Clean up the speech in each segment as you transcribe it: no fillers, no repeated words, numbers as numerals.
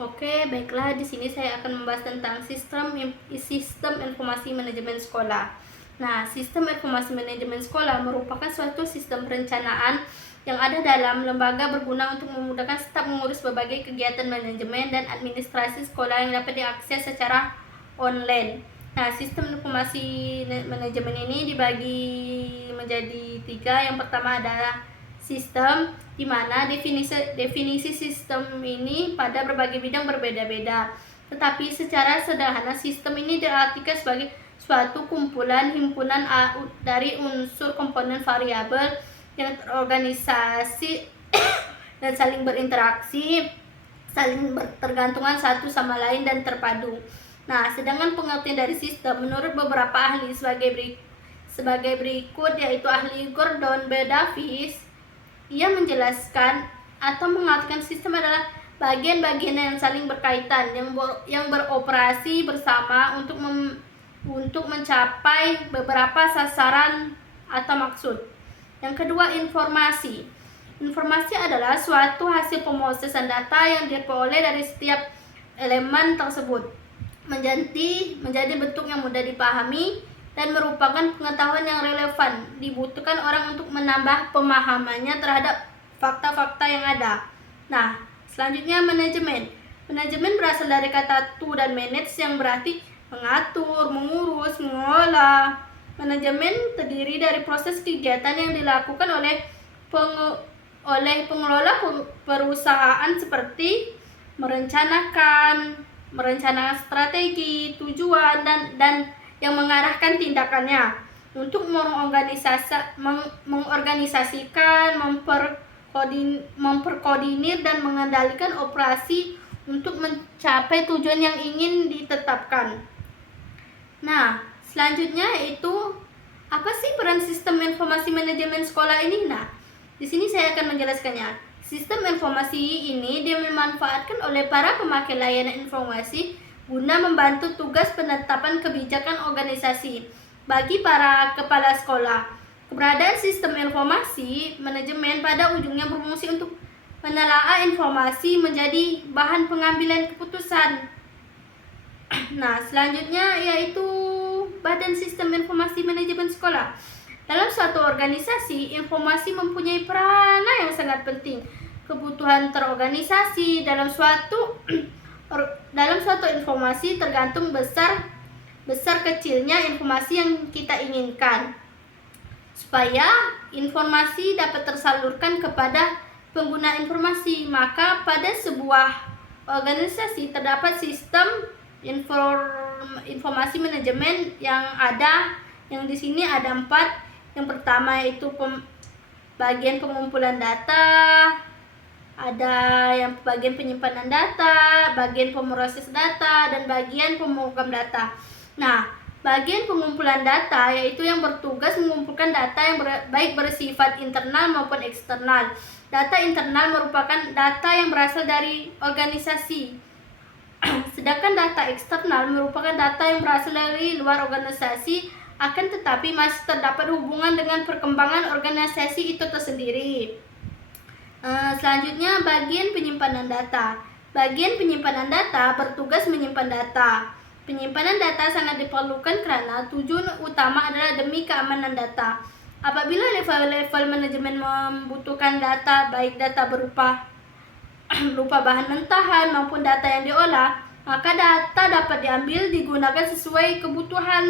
Oke, baiklah. Di sini saya akan membahas tentang sistem informasi manajemen sekolah. Nah, sistem informasi manajemen sekolah merupakan suatu sistem perencanaan yang ada dalam lembaga berguna untuk memudahkan staf mengurus berbagai kegiatan manajemen dan administrasi sekolah yang dapat diakses secara online. Nah, sistem informasi manajemen ini dibagi menjadi 3. Yang pertama adalah sistem, di mana definisi sistem ini pada berbagai bidang berbeda-beda. Tetapi secara sederhana, sistem ini diartikan sebagai suatu kumpulan himpunan dari unsur komponen variabel yang terorganisasi dan saling berinteraksi, saling bertergantungan satu sama lain dan terpadu. Nah, sedangkan pengertian dari sistem menurut beberapa ahli sebagai berikut, yaitu ahli Gordon B. Davis. Ia menjelaskan atau mengartikan sistem adalah bagian-bagian yang saling berkaitan yang beroperasi bersama untuk mencapai beberapa sasaran atau maksud. Yang kedua, informasi. Informasi adalah suatu hasil pemrosesan data yang diperoleh dari setiap elemen tersebut menjadi bentuk yang mudah dipahami dan merupakan pengetahuan yang relevan dibutuhkan orang untuk menambah pemahamannya terhadap fakta-fakta yang ada. Nah, selanjutnya manajemen. Manajemen berasal dari kata to dan manage yang berarti mengatur, mengurus, mengelola. Manajemen terdiri dari proses kegiatan yang dilakukan oleh pengelola perusahaan seperti merencanakan strategi, tujuan, dan yang mengarahkan tindakannya untuk mengorganisasikan, memperkoordinir dan mengendalikan operasi untuk mencapai tujuan yang ingin ditetapkan. Nah, selanjutnya itu apa sih peran sistem informasi manajemen sekolah ini? Nah, di sini saya akan menjelaskannya. Sistem informasi ini dimanfaatkan oleh para pemakai layanan informasi guna membantu tugas penetapan kebijakan organisasi bagi para kepala sekolah. Keberadaan sistem informasi manajemen pada ujungnya berfungsi untuk menelaah informasi menjadi bahan pengambilan keputusan. Nah, selanjutnya yaitu Badan Sistem Informasi Manajemen Sekolah. Dalam suatu organisasi, informasi mempunyai peranan yang sangat penting. Kebutuhan terorganisasi dalam suatu informasi tergantung besar kecilnya informasi yang kita inginkan. Supaya informasi dapat tersalurkan kepada pengguna informasi, maka pada sebuah organisasi terdapat sistem informasi manajemen yang di sini ada 4. Yang pertama itu bagian pengumpulan data, ada yang bagian penyimpanan data, bagian pemroses data, dan bagian pemrogram data. Nah, bagian pengumpulan data yaitu yang bertugas mengumpulkan data yang baik bersifat internal maupun eksternal. Data internal merupakan data yang berasal dari organisasi. Sedangkan data eksternal merupakan data yang berasal dari luar organisasi, akan tetapi masih terdapat hubungan dengan perkembangan organisasi itu tersendiri. Selanjutnya bagian penyimpanan data. Bagian penyimpanan data bertugas menyimpan data. Penyimpanan data sangat diperlukan karena tujuan utama adalah demi keamanan data. Apabila level-level manajemen membutuhkan data, baik data berupa bahan mentahan maupun data yang diolah, maka data dapat diambil digunakan sesuai kebutuhan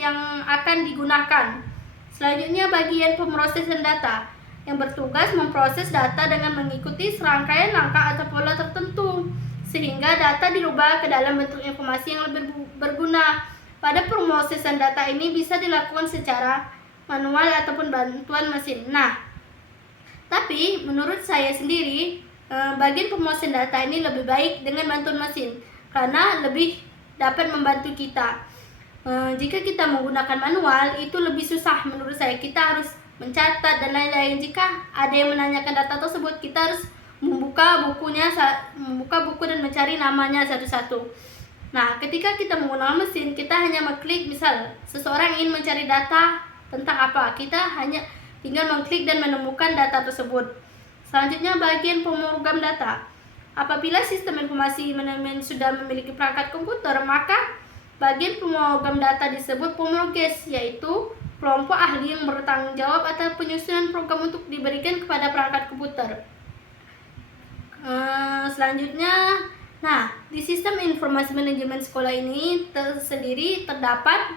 yang akan digunakan. Selanjutnya bagian pemrosesan data yang bertugas memproses data dengan mengikuti serangkaian langkah atau pola tertentu sehingga data dirubah ke dalam bentuk informasi yang lebih berguna. Pada pemrosesan data ini bisa dilakukan secara manual ataupun bantuan mesin. Nah, tapi menurut saya sendiri, bagian pemrosesan data ini lebih baik dengan bantuan mesin karena lebih dapat membantu kita. Jika kita menggunakan manual, itu lebih susah menurut saya. Kita harus mencatat dan lain-lain. Jika ada yang menanyakan data tersebut, kita harus membuka buku dan mencari namanya satu-satu. Nah, ketika kita menggunakan mesin, kita hanya mengklik. Misal seseorang ingin mencari data tentang apa, kita hanya tinggal mengklik dan menemukan data tersebut. Selanjutnya bagian pemrogram data. Apabila sistem informasi manajemen sudah memiliki perangkat komputer, maka bagian pemrogram data disebut pemroges, yaitu kelompok ahli yang bertanggung jawab atas penyusunan program untuk diberikan kepada perangkat komputer. Selanjutnya, di sistem informasi manajemen sekolah ini tersendiri terdapat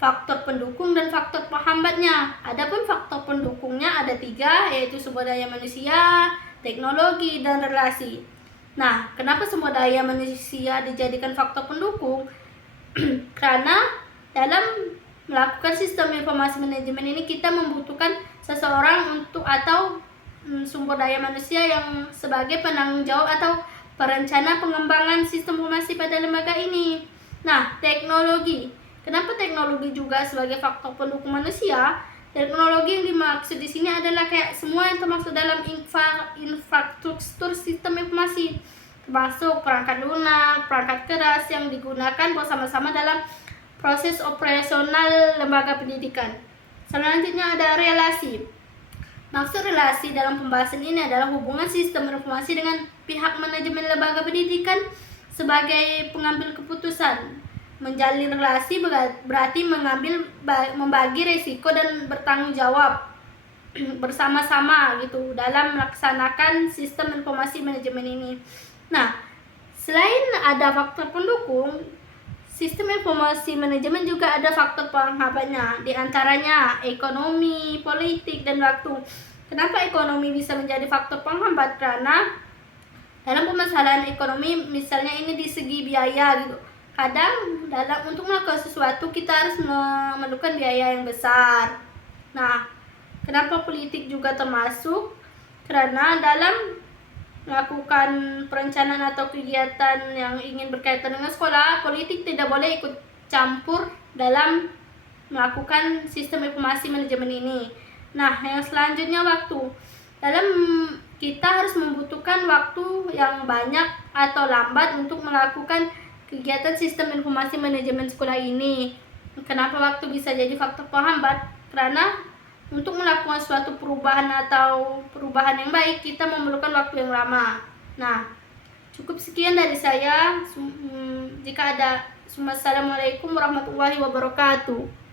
faktor pendukung dan faktor penghambatnya. Adapun faktor pendukungnya ada 3, yaitu sumber daya manusia, teknologi, dan relasi. Kenapa sumber daya manusia dijadikan faktor pendukung? Karena dalam melakukan sistem informasi manajemen ini kita membutuhkan seseorang atau sumber daya manusia yang sebagai penanggung jawab atau perencana pengembangan sistem informasi pada lembaga ini. Teknologi. Kenapa teknologi juga sebagai faktor pendukung manusia? Teknologi yang dimaksud di sini adalah kayak semua yang termasuk dalam infrastruktur sistem informasi, termasuk perangkat lunak, perangkat keras yang digunakan bersama-sama dalam proses operasional lembaga pendidikan. Selanjutnya ada relasi. Maksud relasi dalam pembahasan ini adalah hubungan sistem informasi dengan pihak manajemen lembaga pendidikan sebagai pengambil keputusan. Menjalin relasi berarti membagi risiko dan bertanggung jawab bersama-sama gitu dalam melaksanakan sistem informasi manajemen ini. Selain ada faktor pendukung, sistem informasi manajemen juga ada faktor penghambatnya, di antaranya ekonomi, politik, dan waktu. Kenapa ekonomi bisa menjadi faktor penghambat? Karena dalam permasalahan ekonomi, misalnya ini di segi biaya gitu. Kadang untuk melakukan sesuatu kita harus memerlukan biaya yang besar. Kenapa politik juga termasuk? Karena dalam melakukan perencanaan atau kegiatan yang ingin berkaitan dengan sekolah, politik tidak boleh ikut campur dalam melakukan sistem informasi manajemen ini. Yang selanjutnya waktu. Kita harus membutuhkan waktu yang banyak atau lambat untuk melakukan kegiatan sistem informasi manajemen sekolah ini. Kenapa waktu bisa jadi faktor penghambat? Karena untuk melakukan suatu perubahan yang baik, kita memerlukan waktu yang lama. Cukup sekian dari saya. Jika ada, Assalamualaikum warahmatullahi wabarakatuh.